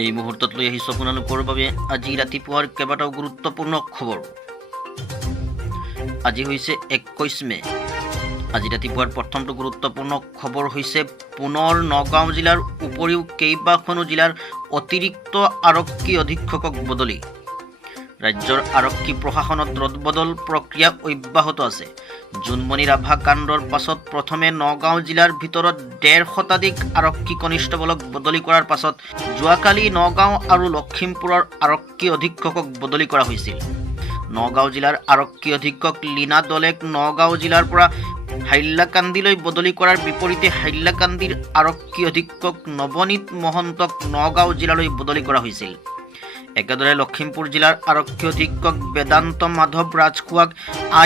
এই মুহূৰ্তত লৈ আহিছোঁ আপোনালোকৰ বাবে আজি ৰাতিপুৱাৰ কেইবাটাও গুৰুত্বপূৰ্ণ খবৰ। আজি হৈছে 21 মে। আজি ৰাতিপুৱাৰ প্ৰথমটো গুৰুত্বপূৰ্ণ খবৰ হৈছে পুনৰ নগাঁও জিলাৰ উপৰিও কেইবাখনো জিলাৰ অতিৰিক্ত আৰক্ষী অধীক্ষকক বদলি। ৰাজ্যৰ আৰক্ষী প্ৰশাসনত ৰদবদল প্ৰক্ৰিয়া অব্যাহত আছে। জোনমণি ৰাভা কাণ্ডৰ পাছত প্ৰথমে নগাঁও জিলাৰ ভিতৰত ১৫০ শতাধিক আৰক্ষী কনিষ্টবলক বদলি কৰাৰ পাছত যোৱাকালি নগাঁও আৰু লখিমপুৰৰ আৰক্ষী অধীক্ষকক বদলি কৰা হৈছিল। নগাঁও জিলাৰ আৰক্ষী অধীক্ষক লীনা দলেক নগাঁও জিলাৰ পৰা হাইলাকান্দিলৈ বদলি কৰাৰ বিপৰীতে হাইলাকান্দিৰ আৰক্ষী অধীক্ষক নৱনীত মহন্তক নগাঁও জিলালৈ বদলি কৰা হৈছিল। একেদৰে লখিমপুৰ জিলাৰ আৰক্ষী অধীক্ষক বেদান্ত মাধৱ ৰাজখোৱাক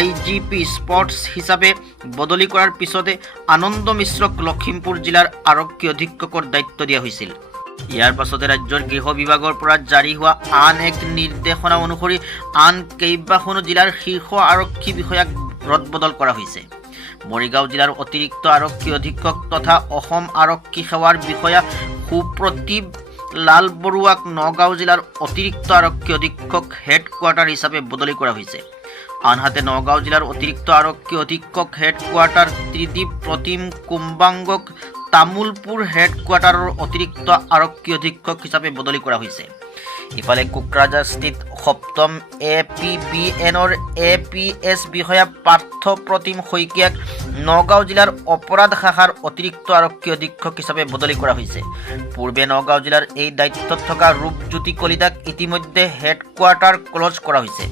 IGP স্পৰ্টছ হিচাপে বদলি কৰাৰ পিছতে আনন্দ মিশ্ৰক লখিমপুৰ জিলাৰ আৰক্ষী অধীক্ষকৰ দায়িত্ব দিয়া হৈছিল। ইয়াৰ পাছতে ৰাজ্যৰ গৃহ বিভাগৰ পৰা জাৰি হোৱা আন এক নিৰ্দেশনা অনুসৰি আন কেইবাখনো জিলাৰ শীৰ্ষ আৰক্ষী বিষয়াক ৰদবদল কৰা হৈছে। মৰিগাঁও জিলাৰ অতিৰিক্ত আৰক্ষী অধীক্ষক তথা অসম আৰক্ষী সেৱাৰ বিষয়া সুপ্ৰতীপ লাল বৰুৱাক নগাঁও জিলাৰ অতিৰিক্ত আৰক্ষী অধীক্ষক হেডকোৱাৰ্টাৰ হিচাপে বদলি কৰা হৈছে। আনহাতে নগাঁও জিলাৰ অতিৰিক্ত আৰক্ষী অধীক্ষক হেডকোৱাৰ্টাৰ ত্ৰিদীপ প্ৰতিম কুম্বাংগক তামুলপুৰ হেডকোৱাৰ্টাৰৰ অতিৰিক্ত আৰক্ষী অধীক্ষক হিচাপে বদলি কৰা হৈছে। ইফালে কোকৰাঝাৰস্থিত সপ্তম APBNৰ APS বিষয়া পাৰ্থ প্ৰতিম শইকীয়াক নগাঁও জিলাৰ অপৰাধ শাখাৰ অতিৰিক্ত আৰক্ষী অধীক্ষক হিচাপে বদলি কৰা হৈছে। পূৰ্বে নগাঁও জিলাৰ এই দায়িত্বত থকা ৰূপজ্যোতি কলিতাক ইতিমধ্যে হেডকোৱাৰ্টাৰ ক্লজ কৰা হৈছে।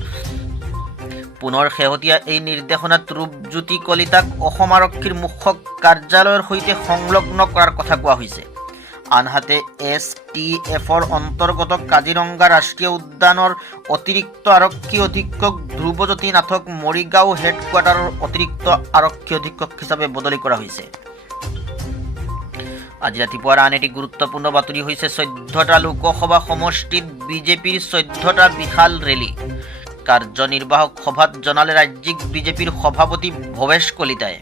পুনৰ শেহতীয়া এই নিৰ্দেশনাত ৰূপজ্যোতি কলিতাক অসম আৰক্ষীৰ মুখ্য কাৰ্যালয়ৰ সৈতে সংলগ্ন কৰাৰ কথা কোৱা হৈছে। আনহাতে STFৰ অন্তৰ্গত কাজিৰঙা ৰাষ্ট্ৰীয় উদ্যানৰ অতিৰিক্ত আৰক্ষী অধীক্ষক ধ্ৰুৱজ্যোতি নাথক মৰিগাঁও হেডকোৱাৰ্টাৰৰ অতিৰিক্ত আৰক্ষী অধীক্ষক হিচাপে বদলি কৰা হৈছে। আজি ৰাতিপুৱাৰ আন এটি গুৰুত্বপূৰ্ণ বাতৰি হৈছে 14টা লোকসভা সমষ্টিত বিজেপিৰ 14টা বিশাল ৰেলী। কাৰ্যনিৰ্বাহক সভাত জনালে ৰাজ্যিক বিজেপিৰ সভাপতি ভৱেশ কলিতাই।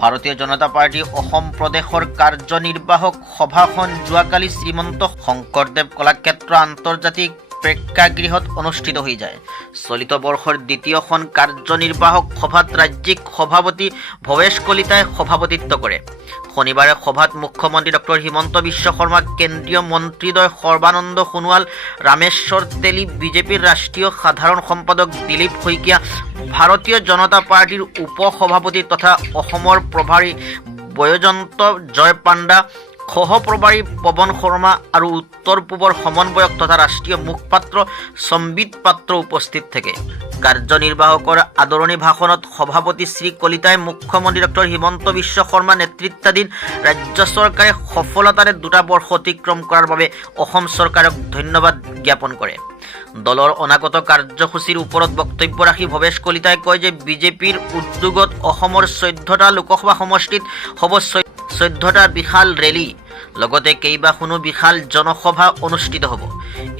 ভাৰতীয় জনতা পাৰ্টি অসম প্ৰদেশৰ কাৰ্যনিৰ্বাহক সভাখন যোৱাকালি শ্ৰীমন্ত শংকৰদেৱ কলাক্ষেত্ৰ আন্তৰ্জাতিক প্ৰেক্ষাগৃহত অনুষ্ঠিত হৈ যায়। চলিত বৰ্ষৰ দ্বিতীয়খন কাৰ্যনিৰ্বাহক সভাত ৰাজ্যিক সভাপতি ভৱেশ কলিতাই সভাপতিত্ব কৰে। শনিবাৰে সভাত মুখ্যমন্ত্ৰী ডক্টৰ হিমন্ত বিশ্ব শৰ্মা, কেন্দ্ৰীয় মন্ত্ৰীদ্বয় সৰ্বানন্দ সোণোৱাল, ৰামেশ্বৰ তেলী, বিজেপিৰ ৰাষ্ট্ৰীয় সাধাৰণ সম্পাদক দিলীপ শইকীয়া, ভাৰতীয় জনতা পাৰ্টিৰ উপ সভাপতি তথা অসমৰ প্ৰভাৰী বয়োজন্ত জয় পাণ্ডা, সহপ্ৰভাৰী পৱন শৰ্মা আৰু উত্তৰ পূবৰ সমন্বয়ক তথা ৰাষ্ট্ৰীয় মুখপাত্ৰ সম্বিত পাত্ৰ উপস্থিত থাকে। কাৰ্যনিৰ্বাহকৰ আদৰণি ভাষণত সভাপতি শ্ৰী কলিতাই মুখ্যমন্ত্ৰী ডক্টৰ হিমন্ত বিশ্ব শৰ্মা নেতৃত্বাধীন ৰাজ্য চৰকাৰে সফলতাৰে 2টা বৰ্ষ অতিক্ৰম কৰাৰ বাবে অসম চৰকাৰক ধন্যবাদ জ্ঞাপন কৰে। দলৰ অনাগত কাৰ্যসূচীৰ ওপৰত বক্তব্য ৰাখি ভৱেশ কলিতাই কয় যে বিজেপিৰ উদ্যোগত অসমৰ 14টা লোকসভা সমষ্টিত হ'ব 14টা বিশাল ৰেলী, লগতে কেইবাখনো বিশাল জনসভা অনুষ্ঠিত হ'ব।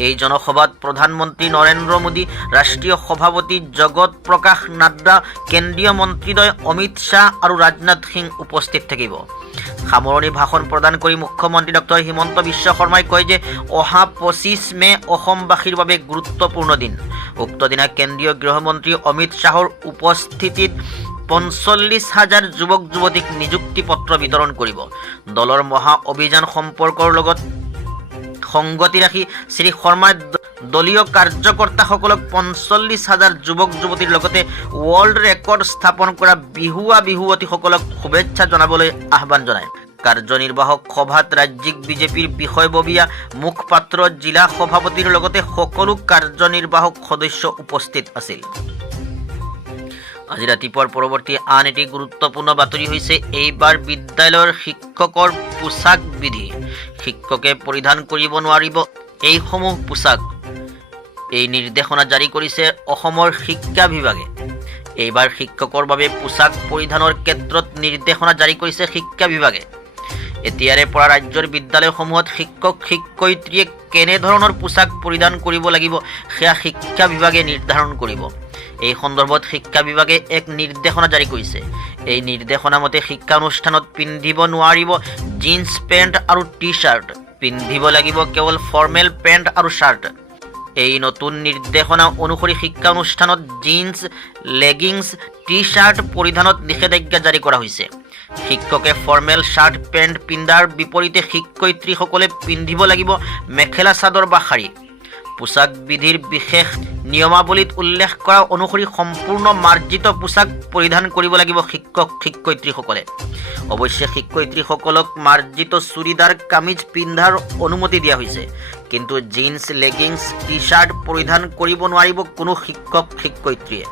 এই জনসভাত প্ৰধানমন্ত্ৰী নৰেন্দ্ৰ মোদী, ৰাষ্ট্ৰীয় সভাপতি জগত প্ৰকাশ নাড্ডা, কেন্দ্ৰীয় মন্ত্ৰীদ্বয় অমিত শ্বাহ আৰু ৰাজনাথ সিং উপস্থিত থাকিব। সামৰণি ভাষণ প্ৰদান কৰি মুখ্যমন্ত্ৰী ডক্টৰ হিমন্ত বিশ্ব শৰ্মাই কয় যে অহা 25 মে অসমবাসীৰ বাবে গুৰুত্বপূৰ্ণ দিন। উক্ত দিনা কেন্দ্ৰীয় গৃহমন্ত্ৰী অমিত শ্বাহৰ উপস্থিতিত 45,000 যুৱক যুৱতীক নিযুক্তি পত্ৰ বিতৰণ কৰিব। দলৰ মহা অভিযান সম্পৰ্কৰ লগত সংগতি ৰাখি শ্ৰী শৰ্মাই দলীয় কাৰ্যকৰ্তাসকলক 45,000 যুৱক যুৱতীৰ লগতে ৱৰ্ল্ড ৰেকৰ্ড স্থাপন কৰা বিহুৱতীসকলক শুভেচ্ছা জনাবলৈ আহ্বান জনায়। কাৰ্যনিৰ্বাহক সভাত ৰাজ্যিক বিজেপিৰ বিষয়ববীয়া, মুখপাত্ৰ, জিলা সভাপতিৰ লগতে সকলো কাৰ্যনিৰ্বাহক সদস্য উপস্থিত আছিল। আজি ৰাতিপুৱাৰ পৰৱৰ্তী আন এটি গুৰুত্বপূৰ্ণ বাতৰি হৈছে এইবাৰ বিদ্যালয়ৰ শিক্ষকৰ পোছাক বিধি। শিক্ষকে পৰিধান কৰিব নোৱাৰিব এইসমূহ পোছাক। এই নিৰ্দেশনা জাৰি কৰিছে অসমৰ শিক্ষা বিভাগে। এইবাৰ শিক্ষকৰ বাবে পোছাক পৰিধানৰ ক্ষেত্ৰত নিৰ্দেশনা জাৰি কৰিছে শিক্ষা বিভাগে। এতিয়াৰে পৰা ৰাজ্যৰ বিদ্যালয়সমূহত শিক্ষক শিক্ষয়িত্ৰীয়ে কেনেধৰণৰ পোছাক পৰিধান কৰিব লাগিব সেয়া শিক্ষা বিভাগে নিৰ্ধাৰণ কৰিব। এই সন্দৰ্ভত শিক্ষা বিভাগে এক নিৰ্দেশনা জাৰি কৰিছে। এই নিৰ্দেশনা মতে শিক্ষানুষ্ঠানত পিন্ধিব নোৱাৰিব জিন্স পেণ্ট আৰু টি-শাৰ্ট। পিন্ধিব লাগিব কেৱল ফৰ্মেল পেণ্ট আৰু শ্বাৰ্ট। এই নতুন নিৰ্দেশনা অনুসৰি শিক্ষা অনুষ্ঠানত জিন্স, লেগিংছ, টি শ্বাৰ্ট পৰিধানত নিষেধাজ্ঞা জাৰি কৰা হৈছে। শিক্ষকে ফৰ্মেল শ্বাৰ্ট পেণ্ট পিন্ধাৰ বিপৰীতে শিক্ষয়িত্ৰীসকলে পিন্ধিব লাগিব মেখেলা চাদৰ বা শাৰী। পোছাক বিধিৰ বিশেষ নিয়মাৱলীত উল্লেখ কৰা অনুসৰি সম্পূৰ্ণ মাৰ্জিত পোছাক পৰিধান কৰিব লাগিব শিক্ষক-শিক্ষয়িত্ৰীসকলে। অৱশ্যে শিক্ষয়িত্ৰীসকলক মাৰ্জিত চুৰিদাৰ কামিজ পিন্ধাৰ অনুমতি দিয়া হৈছে, কিন্তু জিন্স, লেগিংছ, টি শ্বাৰ্ট পৰিধান কৰিব নোৱাৰিব কোনো শিক্ষক-শিক্ষয়িত্ৰীয়ে।